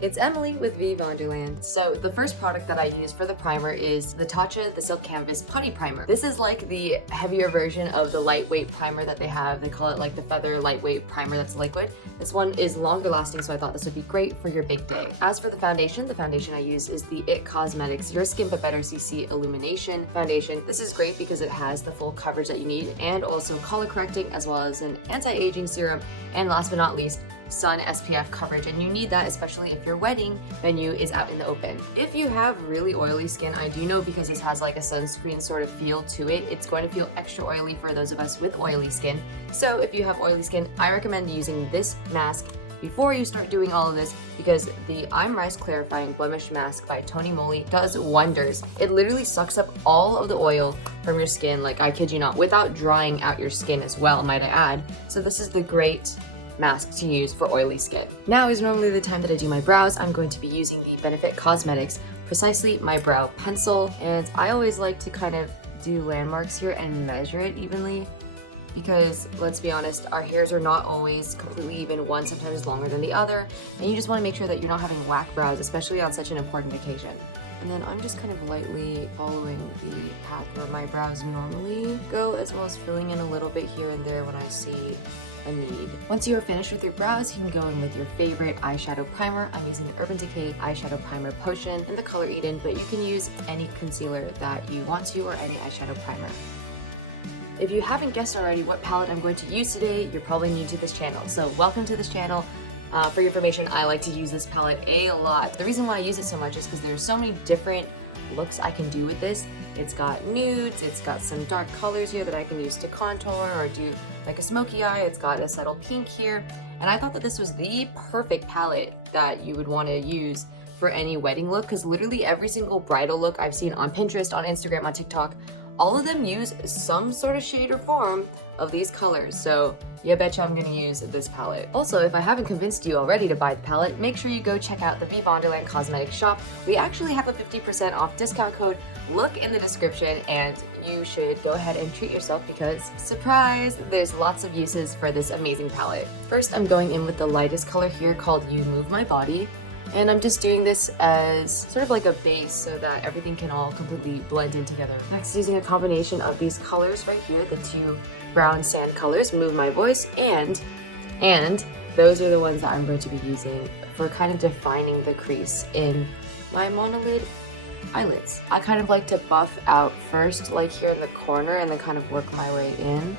It's Emily with veevonderland. So the first product that I use for the primer is the Tatcha the Silk Canvas Putty Primer. This is like the heavier version of the lightweight primer that they have. They call it like the feather lightweight primer that's liquid. This one is longer lasting, so I thought this would be great for your big day. As for the foundation I use is the IT Cosmetics Your Skin But Better CC Illumination Foundation. This is great because it has the full coverage that you need and also color correcting as well as an anti-aging serum, and last but not least, sun SPF coverage, and you need that especially if your wedding venue is out in the open. If you have really oily skin, I do know because this has like a sunscreen sort of feel to it, it's going to feel extra oily for those of us with oily skin. So if you have oily skin, I recommend using this mask before you start doing all of this, because the I'm Rice Clarifying Blemish Mask by TONYMOLY does wonders. It literally sucks up all of the oil from your skin, like I kid you not, without drying out your skin as well, might I add. So this is the great mask to use for oily skin. Now is normally the time that I do my brows. I'm going to be using the Benefit Cosmetics Precisely My Brow Pencil, and I always like to kind of do landmarks here and measure it evenly, because let's be honest, our hairs are not always completely even. One sometimes longer than the other, and you just want to make sure that you're not having whack brows, especially on such an important occasion. And then I'm just kind of lightly following the path where my brows normally go, as well as filling in a little bit here and there when I see a need. Once you are finished with your brows, you can go in with your favorite eyeshadow primer. I'm using the Urban Decay Eyeshadow Primer Potion in the color Eden, but you can use any concealer that you want to or any eyeshadow primer. If you haven't guessed already what palette I'm going to use today, you're probably new to this channel. So welcome to this channel. For your information, I like to use this palette a lot. The reason why I use it so much is because there's so many different looks I can do with this. It's got nudes, it's got some dark colors here that I can use to contour or do like a smoky eye, it's got a subtle pink here, and I thought that this was the perfect palette that you would want to use for any wedding look, because literally every single bridal look I've seen on Pinterest, on Instagram, on TikTok, all of them use some sort of shade or form of these colors, so you betcha I'm gonna use this palette. Also, if I haven't convinced you already to buy the palette, make sure you go check out the veevonderland Cosmetics shop. We actually have a 50% off discount code. Look in the description, and you should go ahead and treat yourself because, surprise, there's lots of uses for this amazing palette. First, I'm going in with the lightest color here called You Move My Body. And I'm just doing this as sort of like a base so that everything can all completely blend in together. Next, using a combination of these colors right here, the two brown sand colors, Move My Voice, and those are the ones that I'm going to be using for kind of defining the crease in my monolid eyelids. I kind of like to buff out first, like here in the corner, and then kind of work my way in.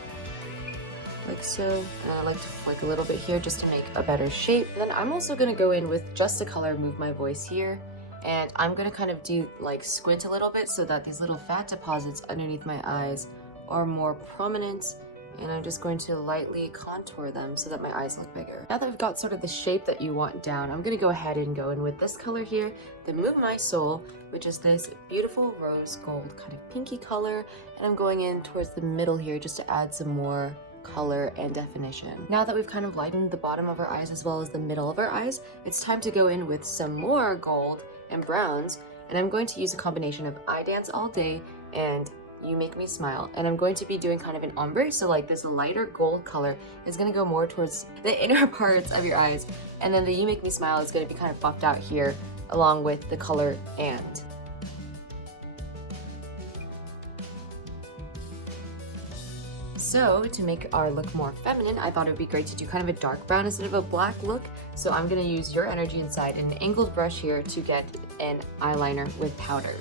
Like so, and I like to flick a little bit here just to make a better shape. And then I'm also going to go in with just the color Move My Voice here, and I'm going to kind of do like squint a little bit so that these little fat deposits underneath my eyes are more prominent, and I'm just going to lightly contour them so that my eyes look bigger. Now that I've got sort of the shape that you want down, I'm going to go ahead and go in with this color here, the Move My Soul, which is this beautiful rose gold kind of pinky color, and I'm going in towards the middle here just to add some more color and definition. Now that we've kind of lightened the bottom of our eyes as well as the middle of our eyes, it's time to go in with some more gold and browns, and I'm going to use a combination of I Dance All Day and You Make Me Smile, and I'm going to be doing kind of an ombre, so like this lighter gold color is going to go more towards the inner parts of your eyes, and then the You Make Me Smile is going to be kind of buffed out here along with the color And. So to make our look more feminine, I thought it would be great to do kind of a dark brown instead of a black look. So I'm going to use Your Energy Inside and an angled brush here to get an eyeliner with powder.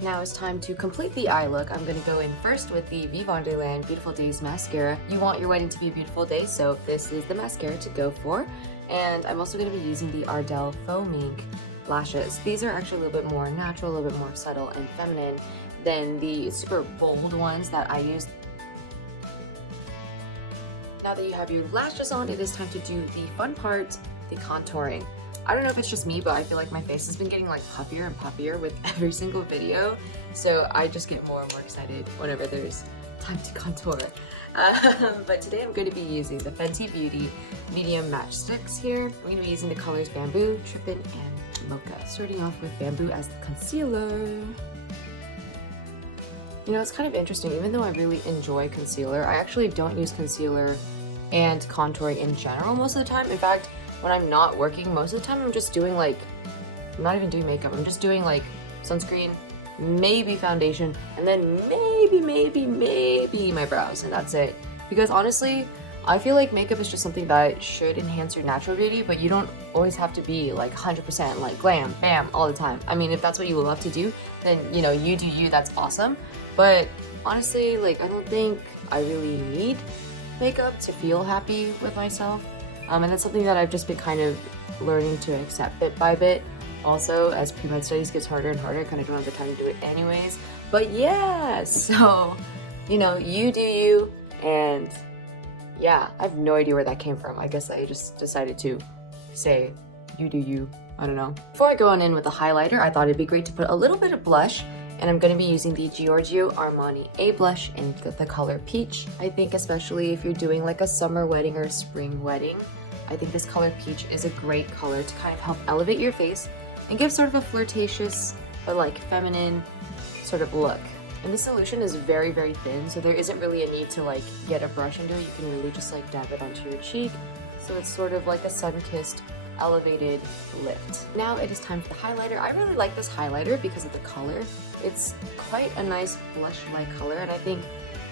Now it's time to complete the eye look. I'm going to go in first with the veevonderland Beautiful Days Mascara. You want your wedding to be a beautiful day, so this is the mascara to go for. And I'm also going to be using the Ardell Faux Mink lashes. These are actually a little bit more natural, a little bit more subtle and feminine than the super bold ones that I use. Now that you have your lashes on, it is time to do the fun part, the contouring. I don't know if it's just me, but I feel like my face has been getting like puffier and puffier with every single video, so I just get more and more excited whenever there's time to contour. But today I'm going to be using the Fenty Beauty Medium Match Sticks here. I'm going to be using the colors Bamboo, Trippin', and Mocha. Starting off with Bamboo as the concealer. You know, it's kind of interesting, even though I really enjoy concealer, I actually don't use concealer and contouring in general most of the time. In fact, when I'm not working, most of the time I'm just doing like, I'm not even doing makeup, I'm just doing like sunscreen, maybe foundation, and then maybe my brows, and that's it. Because honestly, I feel like makeup is just something that should enhance your natural beauty, but you don't always have to be like 100% like glam, bam, all the time. I mean, if that's what you love to do, then you know, you do you, that's awesome. But honestly, like, I don't think I really need makeup to feel happy with myself. And that's something that I've just been kind of learning to accept bit by bit. Also, as pre-med studies gets harder and harder, I kind of don't have the time to do it anyways. But yeah, so, you know, you do you, and yeah, I have no idea where that came from. I guess I just decided to say, you do you. I don't know. Before I go on in with the highlighter, I thought it'd be great to put a little bit of blush, and I'm going to be using the Giorgio Armani A blush in the color Peach. I think especially if you're doing like a summer wedding or a spring wedding, I think this color Peach is a great color to kind of help elevate your face and give sort of a flirtatious but like feminine sort of look. And this solution is very, very thin, so there isn't really a need to like get a brush into it. You can really just like dab it onto your cheek. So it's sort of like a sun-kissed, elevated lift. Now it is time for the highlighter. I really like this highlighter because of the color. It's quite a nice blush-like color, and I think,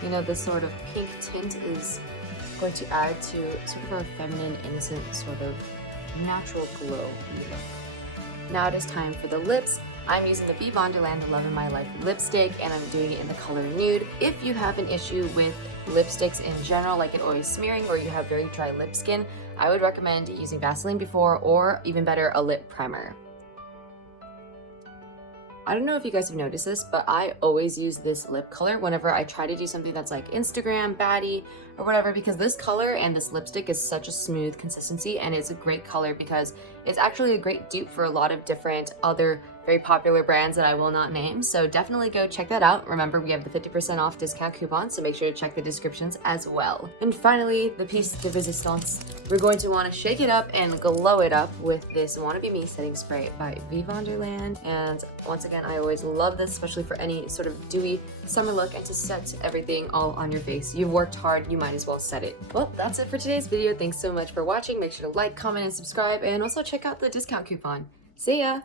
you know, this sort of pink tint is going to add to sort of a feminine, innocent, sort of natural glow in the look. Now it is time for the lips. I'm using the veevonderland The Love in My Life lipstick, and I'm doing it in the color Nude. If you have an issue with lipsticks in general, like it always smearing, or you have very dry lip skin, I would recommend using Vaseline before, or even better, a lip primer. I don't know if you guys have noticed this, but I always use this lip color whenever I try to do something that's like Instagram, baddie, or whatever, because this color and this lipstick is such a smooth consistency, and it's a great color because it's actually a great dupe for a lot of different other very popular brands that I will not name. So definitely go check that out. Remember, we have the 50% off discount coupon, so make sure to check the descriptions as well. And finally, the piece de resistance. We're going to want to shake it up and glow it up with this Wanna Be Me setting spray by veevonderland. And once again, I always love this, especially for any sort of dewy summer look and to set everything all on your face. You've worked hard, you might as well set it. Well, that's it for today's video. Thanks so much for watching. Make sure to like, comment, and subscribe, and also check out the discount coupon. See ya!